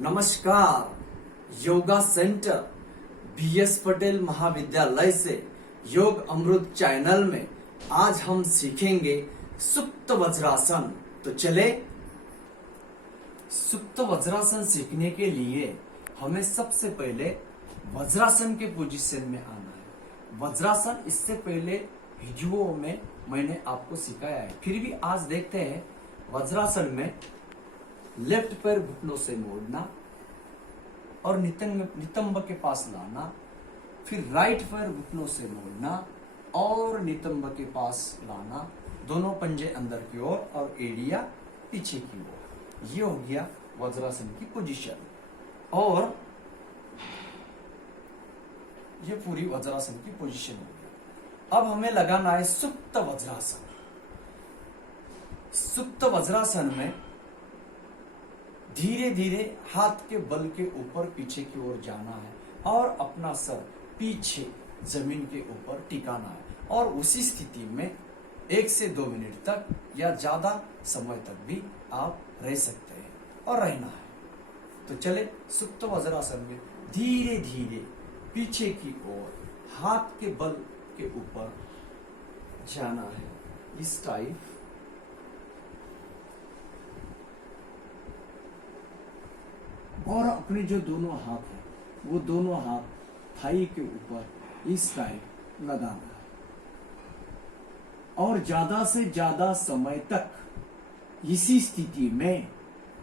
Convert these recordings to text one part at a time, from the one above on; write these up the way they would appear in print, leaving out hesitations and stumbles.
नमस्कार। Yoga centre BS Patel महाविद्यालय से योग अमृत चैनल में आज हम सीखेंगे सुप्त वज्रासन। तो चले, सुप्त वज्रासन सीखने के लिए हमें सबसे पहले वज्रासन के पोजीशन में आना है। वज्रासन इससे पहले वीडियो में मैंने आपको सिखाया है, फिर भी आज देखते हैं। वज्रासन में लेफ्ट पैर घुटनों से मोड़ना और नितंब के पास लाना, फिर राइट पैर घुटनों से मोड़ना और नितंब के पास लाना, दोनों पंजे अंदर की ओर और एड़िया पीछे की ओर। ये हो गया वज्रासन की पोजीशन। और ये पूरी वज्रासन की पोजीशन हो गई। अब हमें लगाना है सुप्त वज्रासन। सुप्त वज्रासन में धीरे धीरे हाथ के बल के ऊपर पीछे की ओर जाना है और अपना सर पीछे जमीन के ऊपर टिकाना है और उसी स्थिति में 1 से 2 मिनट तक या ज्यादा समय तक भी आप रह सकते हैं और रहना है। तो चले, सुप्त वज्रासन में धीरे धीरे पीछे की ओर हाथ के बल के ऊपर जाना है, इस टाइप। और अपने जो दोनों हाथ है वो दोनों हाथ थाई के ऊपर इस टाइप लगाना है और ज्यादा से ज्यादा समय तक इसी स्थिति में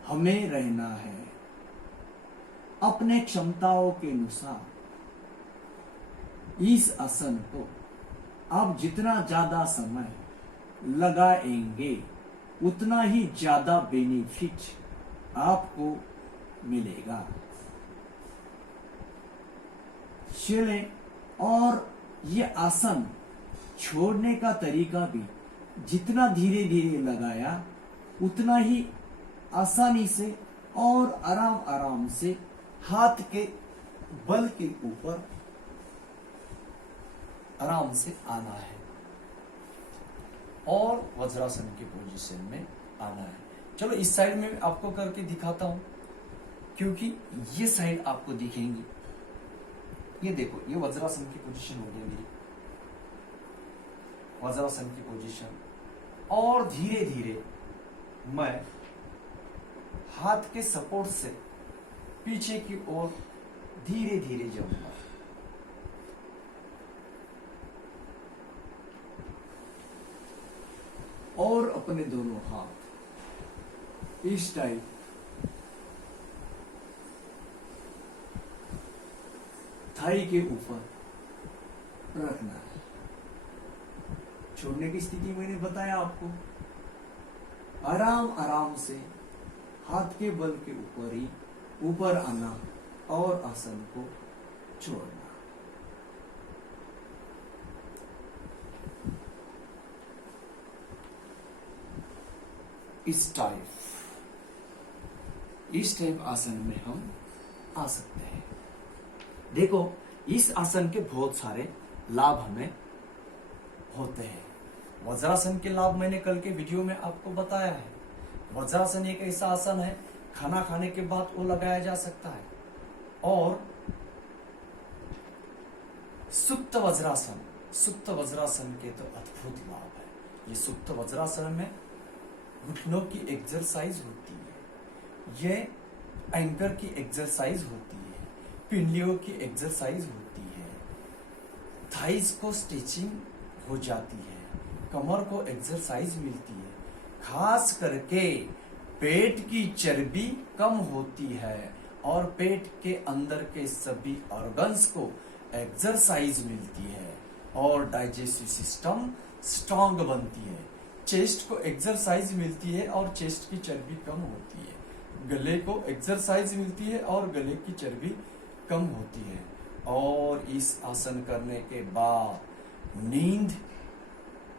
हमें रहना है। अपने क्षमताओं के अनुसार इस आसन को आप जितना ज्यादा समय लगाएंगे उतना ही ज्यादा बेनिफिट आपको मिलेगा। चले, और ये आसन छोड़ने का तरीका भी जितना धीरे धीरे लगाया उतना ही आसानी से और आराम आराम से हाथ के बल के ऊपर आराम से आना है और वज्रासन की पोजीशन में आना है। चलो, इस साइड में आपको करके दिखाता हूं क्योंकि ये साइड आपको दिखेंगी। ये देखो, ये वज्रासन की पोजीशन हो गई मेरी, वज्रासन की पोजीशन। और धीरे धीरे मैं हाथ के सपोर्ट से पीछे की ओर धीरे धीरे जाऊंगा। और अपने दोनों हाथ इस टाइप थाई के ऊपर रखना है। छोड़ने की स्थिति मैंने बताया आपको। आराम आराम से हाथ के बल के ऊपर ही ऊपर आना और आसन को छोड़ना। इस टाइप आसन में हम आ सकते हैं। देखो, इस आसन के बहुत सारे लाभ हमें होते हैं। वज्रासन के लाभ मैंने कल के वीडियो में आपको बताया है। वज्रासन एक ऐसा आसन है, खाना खाने के बाद वो लगाया जा सकता है। और सुप्त वज्रासन के तो अद्भुत लाभ है। ये सुप्त वज्रासन में घुटनों की एक्सरसाइज होती है, ये एंकर की एक्सरसाइज होती है, पिंडलियों की एक्सरसाइज होती है, थाइस को स्टिचिंग हो जाती है, कमर को एक्सरसाइज मिलती है, खास करके पेट की चर्बी कम होती है और पेट के अंदर के सभी ऑर्गन्स को एक्सरसाइज मिलती है और डाइजेस्टिव सिस्टम स्ट्रांग बनती है। चेस्ट को एक्सरसाइज मिलती है और चेस्ट की चर्बी कम होती है। गले को एक्सरसाइज मिलती है और गले की चर्बी कम होती है। और इस आसन करने के बाद नींद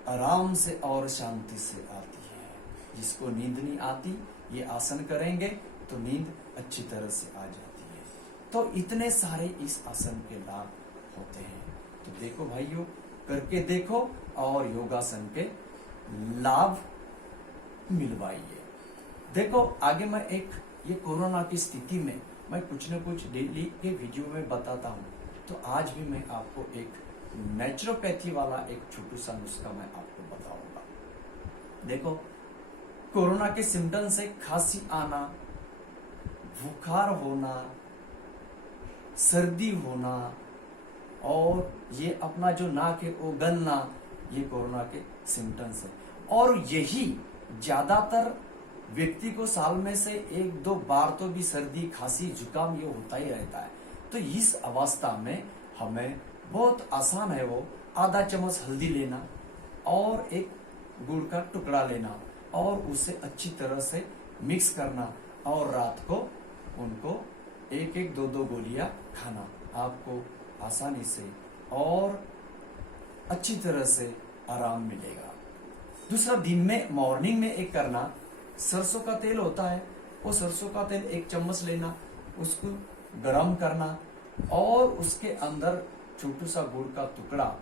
आराम से और शांति से आती है। जिसको नींद नहीं आती, ये आसन करेंगे तो नींद अच्छी तरह से आ जाती है। तो इतने सारे इस आसन के लाभ होते हैं। तो देखो भाइयों, करके देखो और योगासन के लाभ मिलवाइए। देखो, आगे मैं एक ये कोरोना की स्थिति में मैं कुछ न कुछ डेली के वीडियो में बताता हूँ, तो आज भी मैं आपको एक नेचुरोपैथी वाला एक छोटू सा नुस्खा मैं आपको बताऊंगा। देखो, कोरोना के सिम्टम्स से खांसी आना, बुखार होना, सर्दी होना और ये अपना जो नाक है वो गलना, ये कोरोना के सिम्टम्स है। और यही ज्यादातर व्यक्ति को साल में से 1-2 बार तो भी सर्दी, खांसी, जुकाम ये होता ही रहता है। तो इस अवस्था में हमें बहुत आसान है, वो आधा चम्मच हल्दी लेना और एक गुड़ का टुकड़ा लेना और उसे अच्छी तरह से मिक्स करना और रात को उनको 1-1, 2-2 गोलियां खाना। आपको आसानी से और अच्छी तरह से आराम मिलेगा। दूसरा, दिन में मॉर्निंग में एक करना, सरसों का तेल होता है, वो सरसों का तेल 1 चम्मच लेना, उसको गरम करना और उसके अंदर छोटू सा गुड़ का टुकड़ा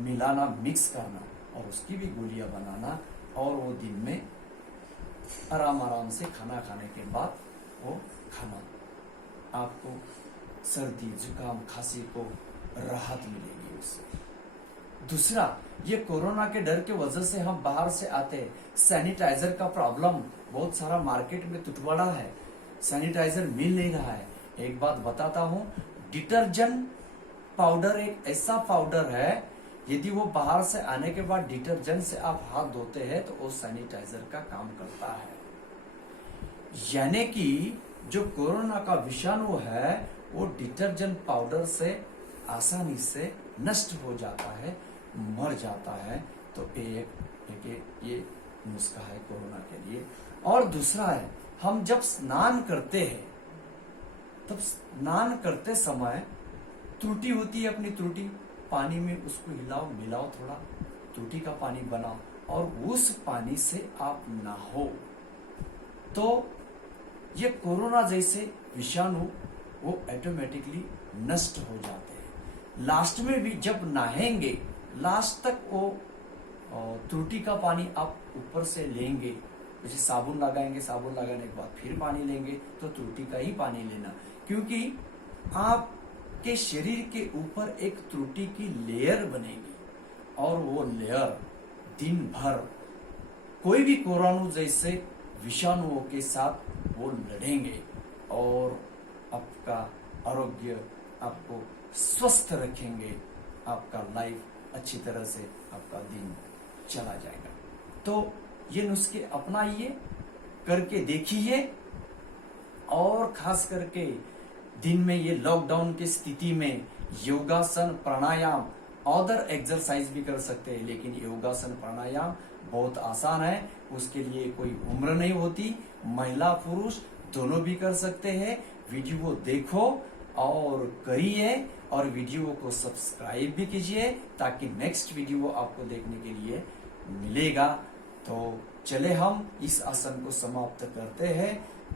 मिलाना, मिक्स करना और उसकी भी गोलियां बनाना और वो दिन में आराम से खाना खाने के बाद वो खाना। आपको सर्दी, जुकाम, खांसी को राहत मिलेगी उससे। दूसरा, ये कोरोना के डर के वजह से हम बाहर से आते हैं, सैनिटाइजर का प्रॉब्लम बहुत सारा मार्केट में टुटवाड़ा है, सैनिटाइजर मिल नहीं रहा है। एक बात बताता हूँ, डिटर्जेंट पाउडर एक ऐसा पाउडर है, यदि वो बाहर से आने के बाद डिटर्जेंट से आप हाथ धोते हैं तो वो सैनिटाइजर का काम करता है। यानी कि जो कोरोना का विषाणु है वो डिटर्जेंट पाउडर से आसानी से नष्ट हो जाता है, मर जाता है। तो ये नुस्खा है कोरोना के लिए। और दूसरा है, हम जब स्नान करते हैं तब स्नान करते समय त्रुटि होती है, अपनी त्रुटि पानी में उसको हिलाओ मिलाओ, थोड़ा त्रुटि का पानी बनाओ और उस पानी से आप नहाओ, तो ये कोरोना जैसे विषाणु वो ऑटोमेटिकली नष्ट हो जाते हैं। लास्ट में भी जब नहाएंगे, लास्ट तक वो त्रुटि का पानी आप ऊपर से लेंगे, जैसे साबुन लगाएंगे, साबुन लगाने के बाद फिर पानी लेंगे तो त्रुटि का ही पानी लेना, क्योंकि आपके शरीर के ऊपर एक त्रुटि की लेयर बनेगी और वो लेयर दिन भर कोई भी कोरोना जैसे विषाणुओं के साथ वो लड़ेंगे और आपका आरोग्य, आपको स्वस्थ रखेंगे, आपका लाइफ अच्छी तरह से आपका दिन चला जाएगा। तो ये नुस्खे अपनाइए, करके देखिए और खास करके दिन में ये लॉकडाउन की स्थिति में योगासन, प्राणायाम, अदर एक्सरसाइज भी कर सकते हैं, लेकिन योगासन, प्राणायाम बहुत आसान है, उसके लिए कोई उम्र नहीं होती, महिला पुरुष दोनों भी कर सकते हैं। वीडियो को देखो और करिए और वीडियो को सब्सक्राइब भी कीजिए ताकि नेक्स्ट वीडियो आपको देखने के लिए मिलेगा। तो चले हम इस आसन को समाप्त करते हैं।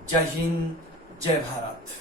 जय हिंद, जय भारत।